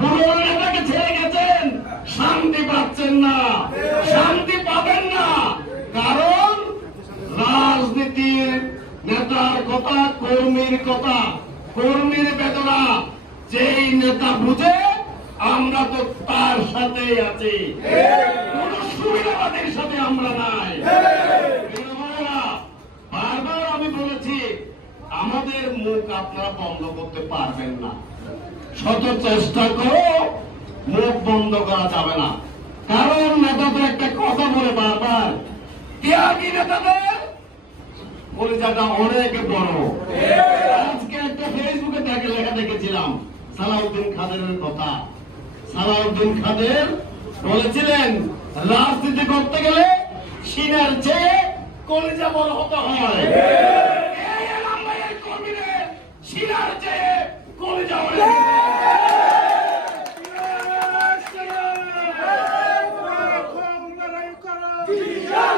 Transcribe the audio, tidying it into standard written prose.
পুরনো নেতাকে ছেড়ে গেছেন, শান্তি পাচ্ছেন না, শান্তি পাবেন না। কারণ রাজনীতির নেতার কথা, কর্মীর কথা, কর্মীর বেদনা যেই নেতা বুঝে আমরা তো তার সাথেই আছি, কোন সুবিধাবাদের সাথে আমরা নাই। বারবার আমি বলেছি আমাদের মুখ আপনারা বন্ধ করতে পারবেন না, শত চেষ্টা করো মুখ বন্ধ করা যাবে না। কারণ নেতাদের একটা কথা বলে বারবার, ত্যাগী নেতাদের কলিজাটা অনেক বড়। আজকে একটা ফেসবুকে লেখা দেখেছিলাম সালাউদ্দিন খাদেরের কথা। সালাউদ্দিন খাদের বলেছিলেন রাজনীতি করতে গেলে সিনার চেয়ে কলিজা বড় হতে হয়। কর্মীদের সিনার চেয়ে কলিজা বড়। Yeah!